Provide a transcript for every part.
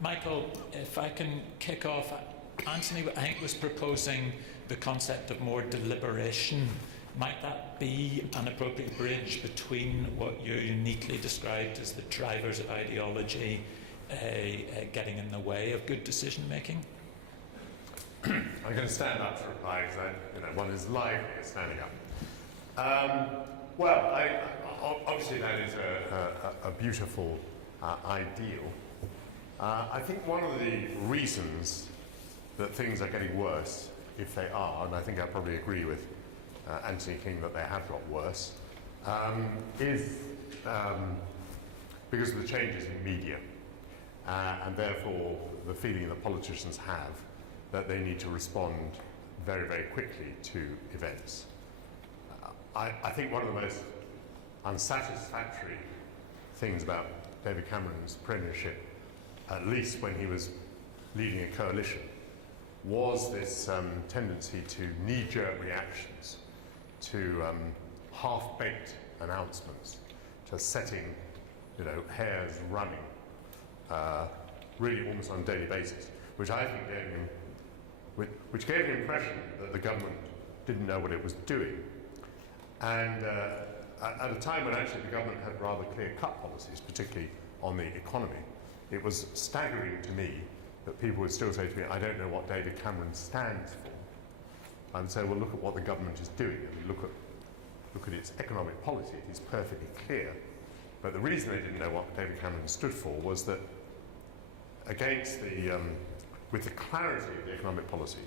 Michael, if I can kick off, Anthony, I think, was proposing the concept of more deliberation. Might that be an appropriate bridge between what you uniquely described as the drivers of ideology getting in the way of good decision making? I'm going to stand up to reply because one is lively at standing up. Obviously that is a beautiful ideal. I think one of the reasons that things are getting worse, if they are, and I think I probably agree with Anthony King that they have got worse, is because of the changes in media, and therefore the feeling that politicians have that they need to respond very, very quickly to events. I think one of the most unsatisfactory things about David Cameron's premiership, at least when he was leading a coalition, was this tendency to knee-jerk reactions, to half-baked announcements, to setting, hairs running, really almost on a daily basis, which I think gave the impression that the government didn't know what it was doing. And at a time when actually the government had rather clear-cut policies, particularly on the economy, it was staggering to me that people would still say to me, I don't know what David Cameron stands for. And so, well, look at what the government is doing. I mean, look at its economic policy. It is perfectly clear. But the reason they didn't know what David Cameron stood for was that against with the clarity of the economic policy,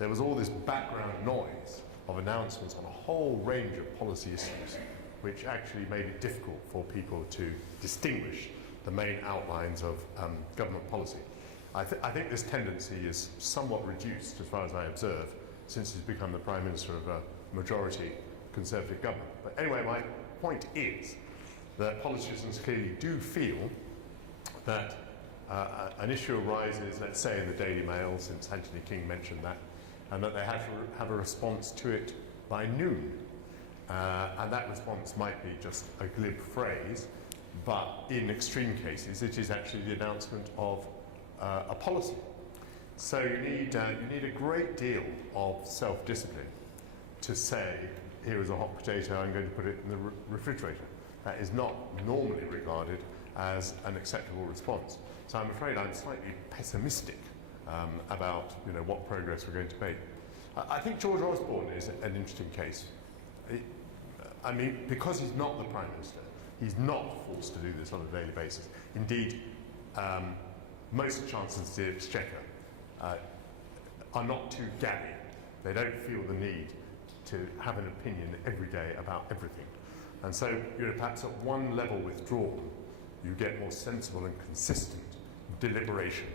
there was all this background noise of announcements on a whole range of policy issues, which actually made it difficult for people to distinguish the main outlines of government policy. I think this tendency is somewhat reduced, as far as I observe, since he's become the Prime Minister of a majority Conservative government. But anyway, my point is that politicians clearly do feel that an issue arises, let's say in the Daily Mail, since Anthony King mentioned that, and that they have to have a response to it by noon. And that response might be just a glib phrase, but in extreme cases, it is actually the announcement of a policy. So you need a great deal of self-discipline to say, here is a hot potato, I'm going to put it in the refrigerator. That is not normally regarded as an acceptable response. So I'm afraid I'm slightly pessimistic about what progress we're going to make. I think George Osborne is an interesting case. I mean, because he's not the Prime Minister, he's not forced to do this on a daily basis. Indeed, most Chancellors of the Exchequer are not too gabby. They don't feel the need to have an opinion every day about everything. And so, perhaps at one level withdrawn, you get more sensible and consistent deliberation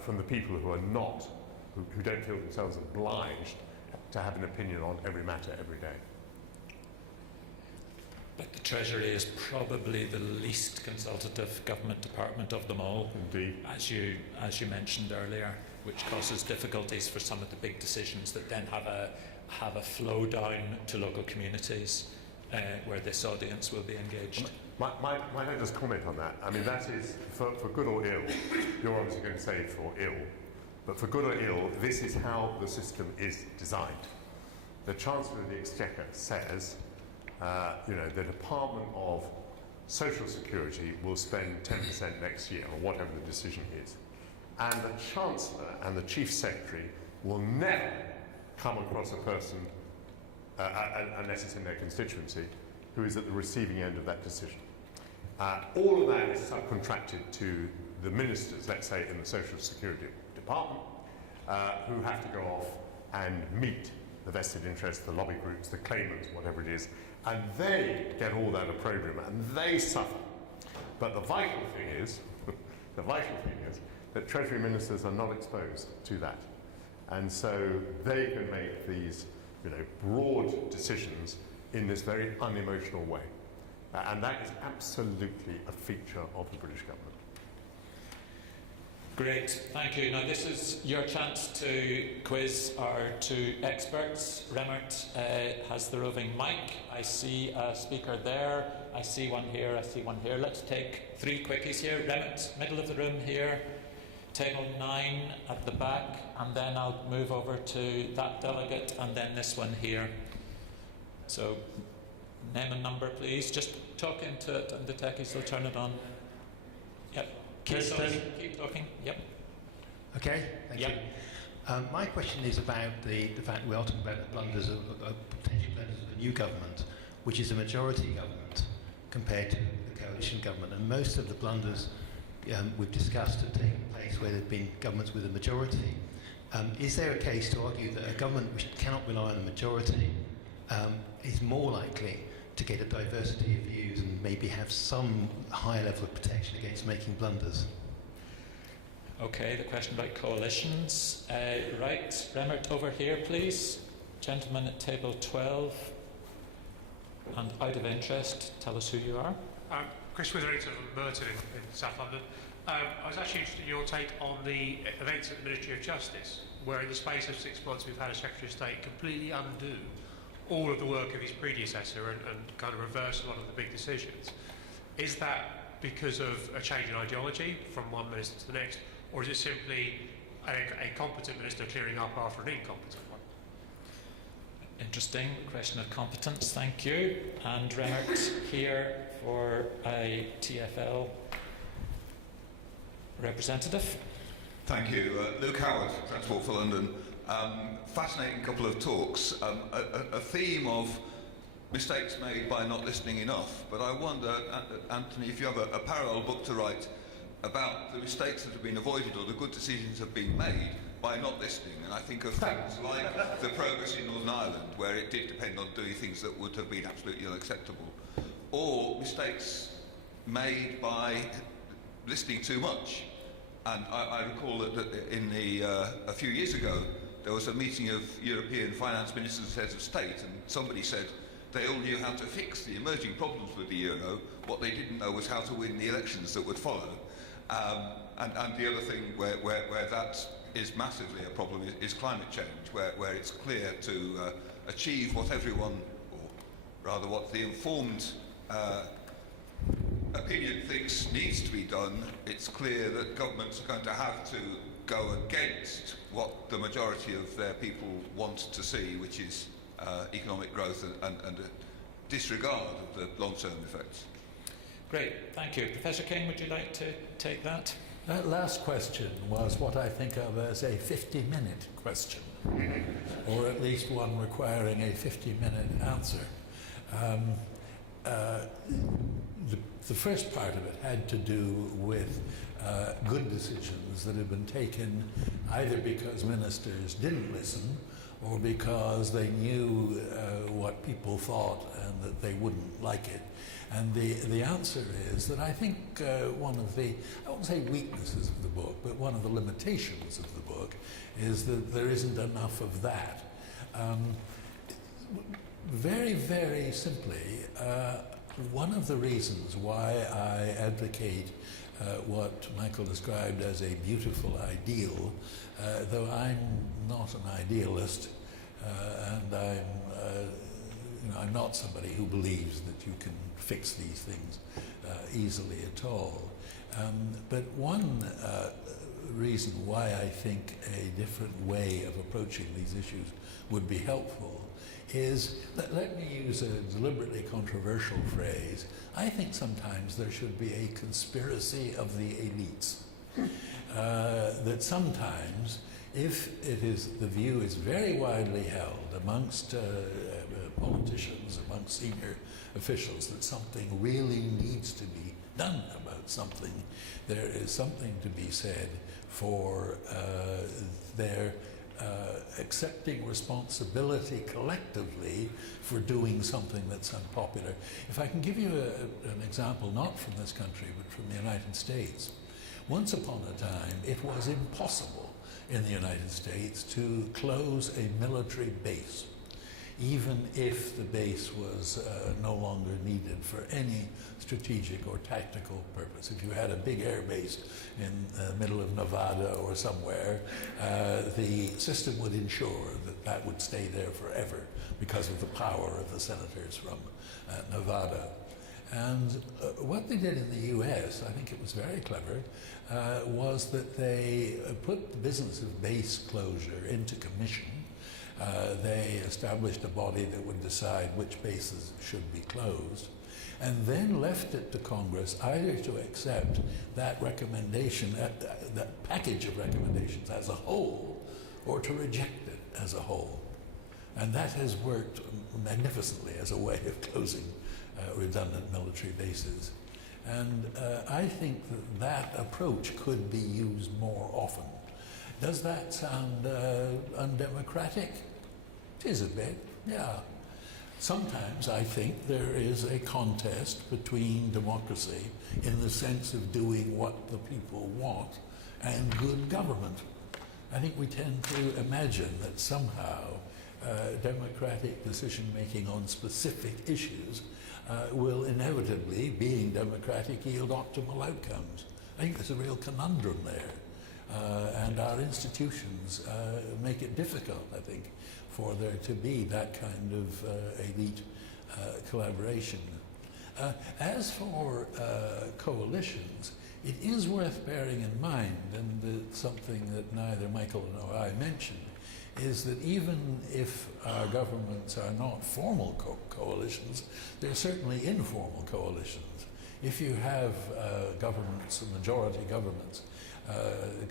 from the people who are not, who don't feel themselves obliged to have an opinion on every matter every day. But the Treasury is probably the least consultative government department of them all. Indeed. As you mentioned earlier, which causes difficulties for some of the big decisions that then have a flow down to local communities where this audience will be engaged. Might I just comment on that? I mean, that is, for good or ill, you're obviously going to say for ill, but for good or ill, this is how the system is designed. The Chancellor of the Exchequer says, the Department of Social Security will spend 10% next year, or whatever the decision is. And the Chancellor and the Chief Secretary will never come across a person, unless it's in their constituency, who is at the receiving end of that decision. All of that is subcontracted to the ministers, let's say, in the Social Security Department, who have to go off and meet the vested interests, the lobby groups, the claimants, whatever it is, and they get all that opprobrium, and they suffer. But the vital thing is that Treasury ministers are not exposed to that. And so they can make these broad decisions in this very unemotional way. And that is absolutely a feature of the British government. Great, thank you. Now this is your chance to quiz our two experts. Remmert has the roving mic. I see a speaker there. I see one here. I see one here. Let's take 3 quickies here. Remmert, middle of the room here. Table 9 at the back. And then I'll move over to that delegate and then this one here. So name and number, please. Just talk into it and the techies will turn it on. Yep. Keep talking. Yep. Okay, thank you. My question is about the fact we are talking about the blunders of potential blunders of the new government, which is a majority government compared to the coalition government. And most of the blunders we've discussed have taken place where there have been governments with a majority. Is there a case to argue that a government which cannot rely on a majority is more likely to get a diversity of views and maybe have some higher level of protection against making blunders? Okay, the question about coalitions. Right, Remmert over here, please. Gentleman at table 12. And out of interest, tell us who you are. Chris Witherington from Merton in South London. I was actually interested in your take on the events at the Ministry of Justice, where in the space of 6 months we've had a Secretary of State completely undo all of the work of his predecessor and kind of reverse a lot of the big decisions. Is that because of a change in ideology from one minister to the next, or is it simply a competent minister clearing up after an incompetent one? Interesting question of competence, thank you. And Remmert here for a TfL representative. Thank you. Luke Howard, Transport for London. Fascinating couple of talks. A theme of mistakes made by not listening enough. But I wonder, Anthony, if you have a parallel book to write about the mistakes that have been avoided or the good decisions have been made by not listening. And I think of things like the progress in Northern Ireland, where it did depend on doing things that would have been absolutely unacceptable. Or mistakes made by listening too much. And I recall that a few years ago, there was a meeting of European finance ministers and heads of state, and somebody said they all knew how to fix the emerging problems with the euro. What they didn't know was how to win the elections that would follow. And the other thing where that is massively a problem is climate change, where it's clear to achieve what everyone, or rather what the informed opinion thinks needs to be done, it's clear that governments are going to have to go against what the majority of their people want to see, which is economic growth and a disregard of the long-term effects. Great, thank you. Professor King, would you like to take that? That last question was what I think of as a 50-minute question, or at least one requiring a 50-minute answer. The first part of it had to do with good decisions that had been taken either because ministers didn't listen or because they knew what people thought and that they wouldn't like it. And the answer is that I think one of the, I won't say weaknesses of the book, but one of the limitations of the book is that there isn't enough of that. Very, very simply, one of the reasons why I advocate what Michael described as a beautiful ideal, though I'm not an idealist, and I'm not somebody who believes that you can fix these things easily at all. But one reason why I think a different way of approaching these issues would be helpful is, let me use a deliberately controversial phrase, I think sometimes there should be a conspiracy of the elites. That sometimes, if it is, the view is very widely held amongst politicians, amongst senior officials, that something really needs to be done about something, there is something to be said for their accepting responsibility collectively for doing something that's unpopular. If I can give you an example, not from this country, but from the United States. Once upon a time, it was impossible in the United States to close a military base. even if the base was no longer needed for any strategic or tactical purpose. If you had a big air base in the middle of Nevada or somewhere, the system would ensure that that would stay there forever because of the power of the senators from Nevada. And what they did in the US, I think it was very clever, was that they put the business of base closure into commission. They established a body that would decide which bases should be closed, and then left it to Congress either to accept that recommendation, that package of recommendations as a whole, or to reject it as a whole. And that has worked magnificently as a way of closing redundant military bases. And I think that that approach could be used more often. Does that sound undemocratic? It is a bit, yeah. Sometimes I think there is a contest between democracy in the sense of doing what the people want and good government. I think we tend to imagine that somehow democratic decision-making on specific issues will inevitably, being democratic, yield optimal outcomes. I think there's a real conundrum there. And our institutions make it difficult, I think, for there to be that kind of elite collaboration. As for coalitions, it is worth bearing in mind, and something that neither Michael nor I mentioned, is that even if our governments are not formal coalitions, they're certainly informal coalitions. If you have governments, majority governments,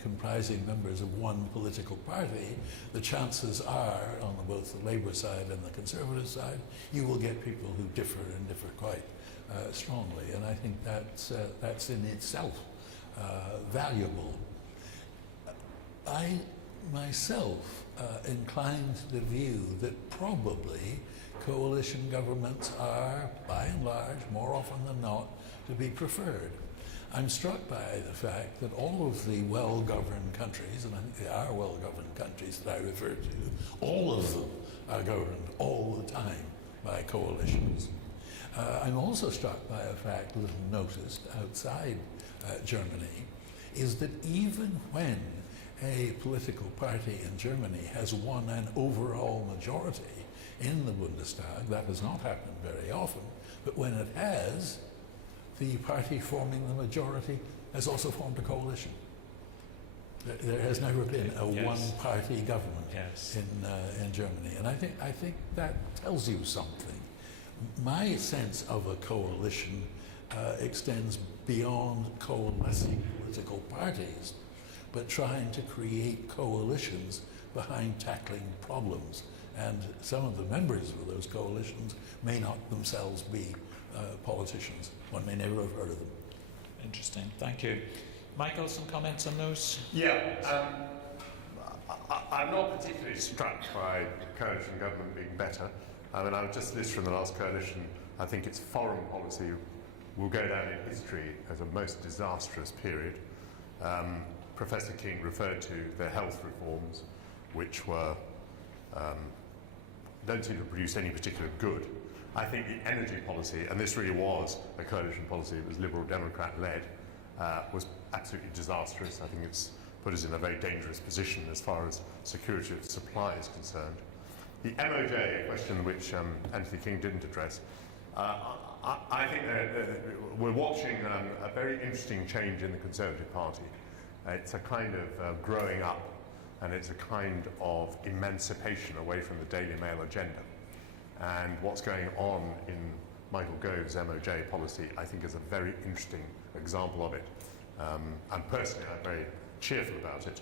comprising members of one political party, the chances are, on both the Labour side and the Conservative side, you will get people who differ and differ quite strongly. And I think that's in itself valuable. I myself inclined to the view that probably coalition governments are, by and large, more often than not, to be preferred. I'm struck by the fact that all of the well-governed countries, and I think they are well-governed countries that I refer to, all of them are governed all the time by coalitions. I'm also struck by a fact, little noticed outside Germany, is that even when a political party in Germany has won an overall majority in the Bundestag, that has not happened very often, but when it has, the party forming the majority has also formed a coalition. There has never been a one-party government in Germany, and I think that tells you something. My sense of a coalition extends beyond coalescing political parties, but trying to create coalitions behind tackling problems. And some of the members of those coalitions may not themselves be politicians. One may never have heard of them. Interesting, thank you. Michael, some comments on those? Yeah, I'm not particularly struck by coalition government being better. I mean, I'll just list from the last coalition, I think its foreign policy will go down in history as a most disastrous period. Professor King referred to the health reforms, which were don't seem to produce any particular good. I think the energy policy, and this really was a coalition policy, it was Liberal Democrat led, was absolutely disastrous. I think it's put us in a very dangerous position as far as security of supply is concerned. The MOJ, a question which Anthony King didn't address, I think we're watching a very interesting change in the Conservative Party. It's a kind of growing up, and it's a kind of emancipation away from the Daily Mail agenda. And what's going on in Michael Gove's MOJ policy, I think, is a very interesting example of it. And personally, I'm very cheerful about it.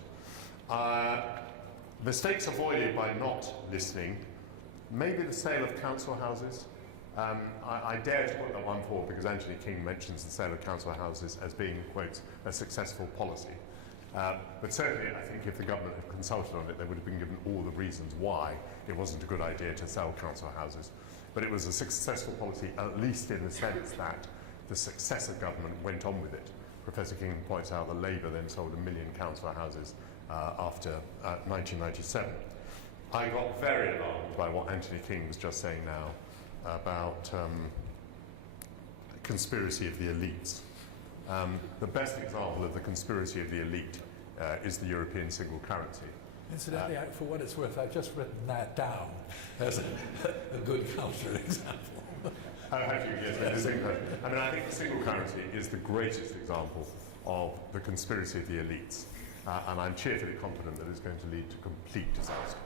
Mistakes avoided by not listening, maybe the sale of council houses. I dare to put that one forward because Anthony King mentions the sale of council houses as being, quotes, a successful policy. But certainly, I think if the government had consulted on it, they would have been given all the reasons why it wasn't a good idea to sell council houses. But it was a successful policy, at least in the sense that the successor government went on with it. Professor King points out that Labour then sold 1 million council houses after 1997. I got very alarmed by what Anthony King was just saying now about conspiracy of the elites. The best example of the conspiracy of the elite is the European single currency. Incidentally, for what it's worth, I've just written that down as a good counter-example. Oh, have you? Yes. I mean, I think the single currency is the greatest example of the conspiracy of the elites. And I'm cheerfully confident that it's going to lead to complete disaster.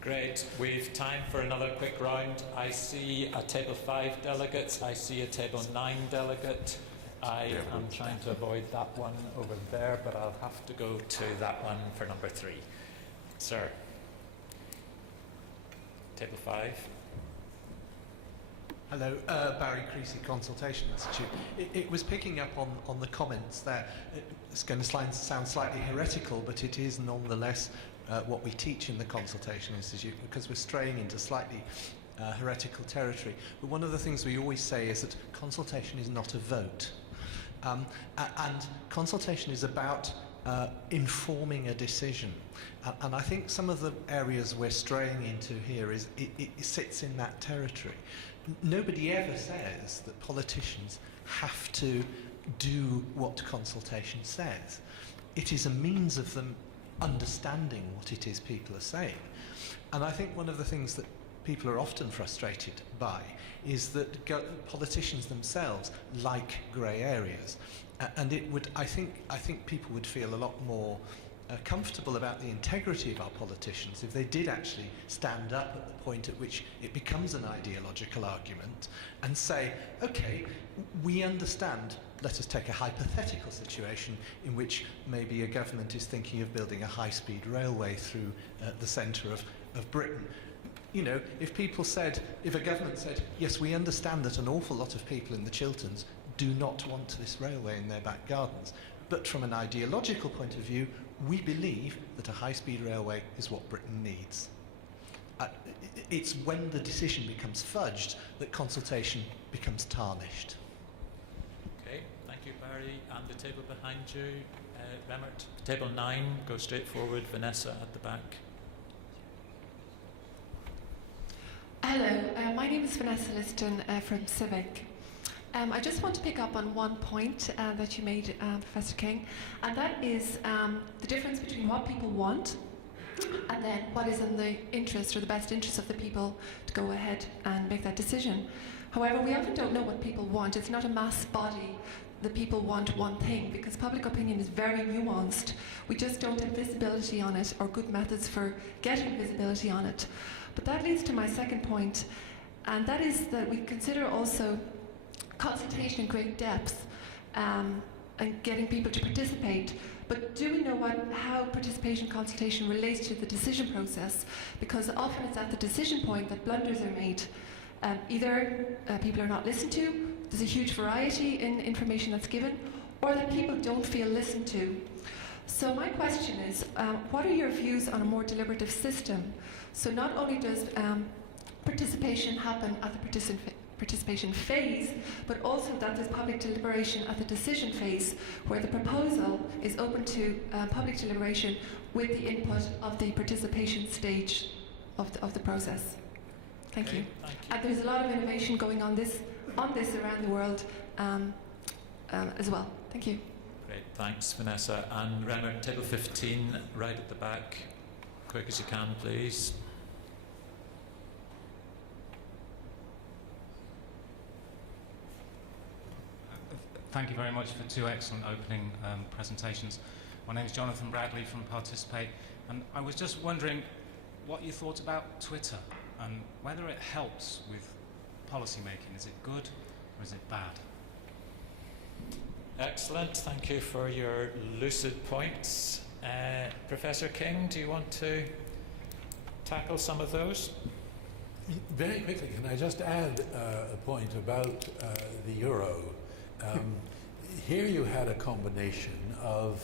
Great. We've time for another quick round. I see a table 5 delegates. I see a table 9 delegate. I am trying to avoid that one over there, but I'll have to go to that one for number 3. Sir. Table 5. Hello, Barry Creasy, Consultation Institute. It was picking up on the comments there. It's going to sound slightly heretical, but it is nonetheless what we teach in the Consultation Institute, because we're straying into slightly heretical territory. But one of the things we always say is that consultation is not a vote. And consultation is about informing a decision. And I think some of the areas we're straying into here is it sits in that territory. Nobody ever says that politicians have to do what consultation says. It is a means of them understanding what it is people are saying. And I think one of the things that people are often frustrated by is that politicians themselves like grey areas. And it would, I think people would feel a lot more comfortable about the integrity of our politicians if they did actually stand up at the point at which it becomes an ideological argument and say, okay, we understand. Let us take a hypothetical situation in which maybe a government is thinking of building a high-speed railway through the centre of Britain. You know, if a government said, yes, we understand that an awful lot of people in the Chilterns do not want this railway in their back gardens, but from an ideological point of view, we believe that a high-speed railway is what Britain needs. It's when the decision becomes fudged that consultation becomes tarnished. Okay, thank you, Barry. And the table behind you, Remmert. Table 9, go straight forward. Vanessa at the back. Hello, my name is Vanessa Liston from Civic. I just want to pick up on one point that you made, Professor King, and that is the difference between what people want and then what is in the interest or the best interest of the people to go ahead and make that decision. However, we often don't know what people want. It's not a mass body. The people want one thing, because public opinion is very nuanced. We just don't have visibility on it or good methods for getting visibility on it. But that leads to my second point, and that is that we consider also consultation in great depth and getting people to participate. But do we know how participation consultation relates to the decision process? Because often it's at the decision point that blunders are made. Either people are not listened to, there's a huge variety in information that's given, or that people don't feel listened to. So my question is, what are your views on a more deliberative system? So not only does participation happen at the participation phase, but also that there's public deliberation at the decision phase, where the proposal is open to public deliberation with the input of the participation stage of the process. Thank you. Thank you. And there's a lot of innovation going on this around the world as well. Thank you. Great, thanks, Vanessa. And Remmert, table 15, right at the back. Quick as you can, please. Thank you very much for 2 excellent opening presentations. My name is Jonathan Bradley from Participate, and I was just wondering what you thought about Twitter and whether it helps with policy making. Is it good or is it bad? Excellent, thank you for your lucid points. Professor King, do you want to tackle some of those? Very quickly, can I just add a point about the euro? Here you had a combination of,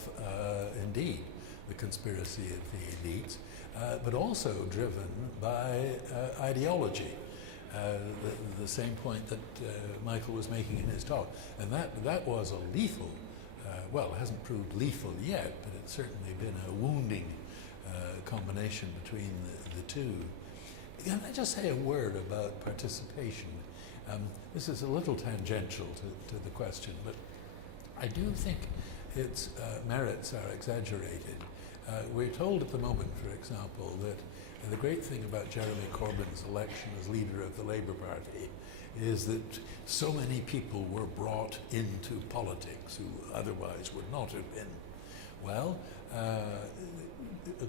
indeed, the conspiracy of the elites, but also driven by ideology. The same point that Michael was making in his talk. And that was a lethal, well, it hasn't proved lethal yet, but it's certainly been a wounding combination between the two. Can I just say a word about participation? This is a little tangential to the question, but I do think its merits are exaggerated. We're told at the moment, for example, that the great thing about Jeremy Corbyn's election as leader of the Labour Party is that so many people were brought into politics who otherwise would not have been. Well,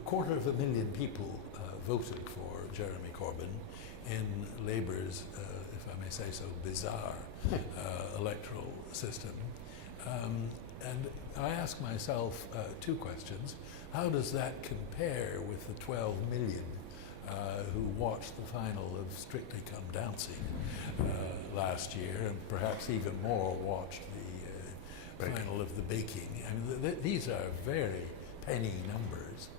250,000 people voted for Jeremy Corbyn in Labour's, if I may say so, bizarre electoral system. And I ask myself two questions. How does that compare with the 12 million who watched the final of Strictly Come Dancing last year, and perhaps even more watched the final of the baking? I mean, these are very penny numbers.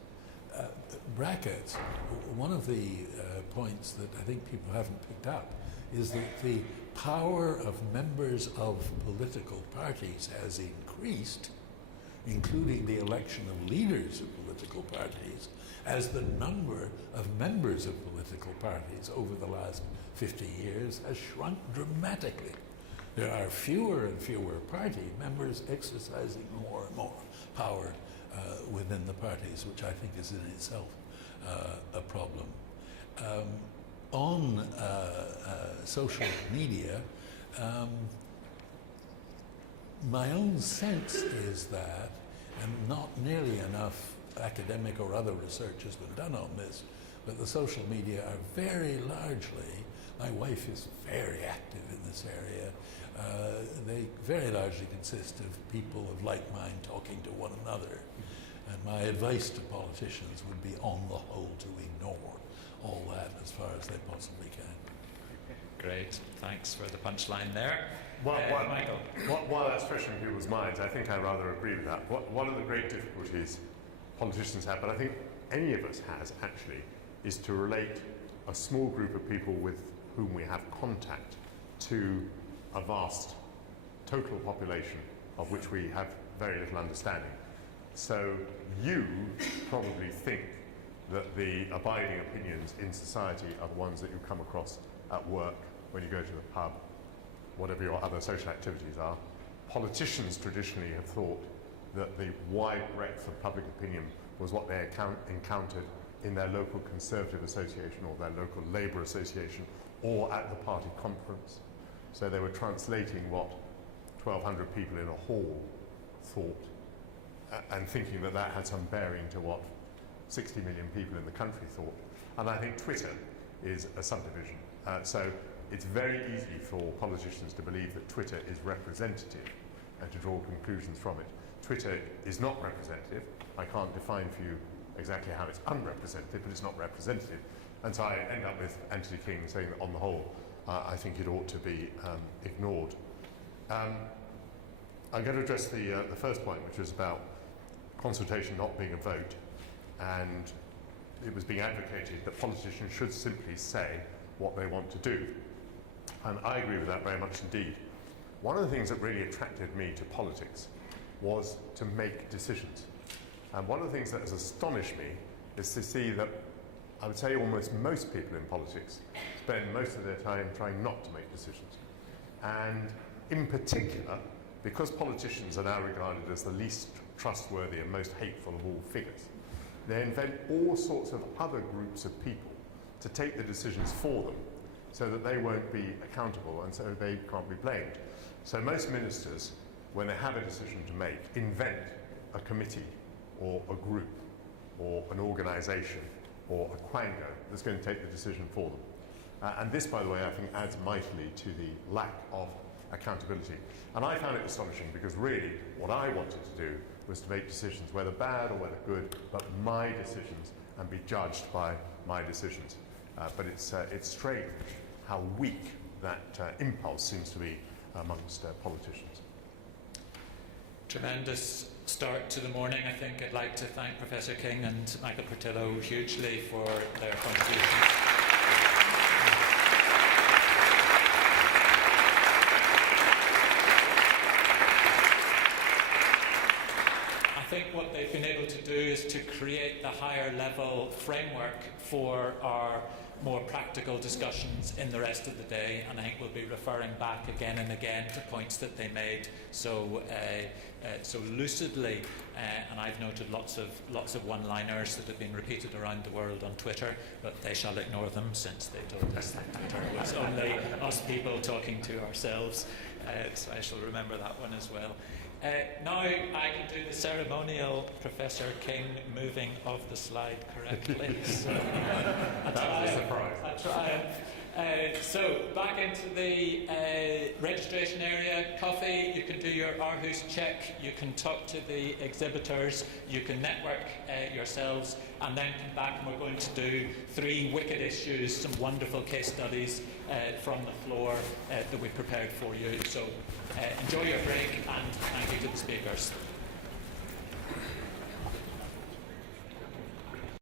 Brackets, one of the points that I think people haven't picked up is that the power of members of political parties has increased, including the election of leaders of political parties, as the number of members of political parties over the last 50 years has shrunk dramatically. There are fewer and fewer party members exercising more and more power within the parties, which I think is in itself a problem. On social media, my own sense is that, and not nearly enough academic or other research has been done on this, but the social media are very largely, my wife is very active in this area, they very largely consist of people of like mind talking to one another. And my advice to politicians would be, on the whole, to ignore all that as far as they possibly can. Great, thanks for the punchline there. Michael. While that's fresh in people's minds, I think I rather agree with that. One of the great difficulties politicians have, but I think any of us has actually, is to relate a small group of people with whom we have contact to a vast total population of which we have very little understanding. So you probably think that the abiding opinions in society are the ones that you come across at work, when you go to the pub, whatever your other social activities are. Politicians traditionally have thought that the wide breadth of public opinion was what they encountered in their local Conservative association or their local Labour association or at the party conference. So they were translating what 1,200 people in a hall thought and thinking that that had some bearing to what 60 million people in the country thought. And I think Twitter is a subdivision. So it's very easy for politicians to believe that Twitter is representative and to draw conclusions from it. Twitter is not representative. I can't define for you exactly how it's unrepresentative, but it's not representative. And so I end up with Anthony King saying that on the whole, I think it ought to be ignored. I'm going to address the first point, which was about consultation not being a vote. And it was being advocated that politicians should simply say what they want to do. And I agree with that very much indeed. One of the things that really attracted me to politics was to make decisions. And one of the things that has astonished me is to see that I would say almost most people in politics spend most of their time trying not to make decisions. And in particular, because politicians are now regarded as the least trustworthy and most hateful of all figures, they invent all sorts of other groups of people to take the decisions for them so that they won't be accountable and so they can't be blamed. So most ministers, when they have a decision to make, invent a committee or a group or an organisation or a quango that's going to take the decision for them. And this, by the way, I think adds mightily to the lack of accountability. And I found it astonishing because really what I wanted to do was to make decisions, whether bad or whether good, but my decisions, and be judged by my decisions. But it's strange how weak that impulse seems to be amongst politicians. Tremendous start to the morning. I think I'd like to thank Professor King and Michael Portillo hugely for their contributions. I think what they've been able to do is to create the higher level framework for our more practical discussions in the rest of the day, and I think we'll be referring back again and again to points that they made so lucidly, and I've noted lots of one-liners that have been repeated around the world on Twitter, but they shall ignore them since they told us that Twitter was only us people talking to ourselves, so I shall remember that one as well. Now I can do the ceremonial Professor King moving of the slide correctly. So That was a surprise. A triumph. So back into the registration area, coffee, you can do your Aarhus check, you can talk to the exhibitors, you can network yourselves, and then come back and we're going to do 3 wicked issues, some wonderful case studies from the floor that we prepared for you. So enjoy your break and thank you to the speakers.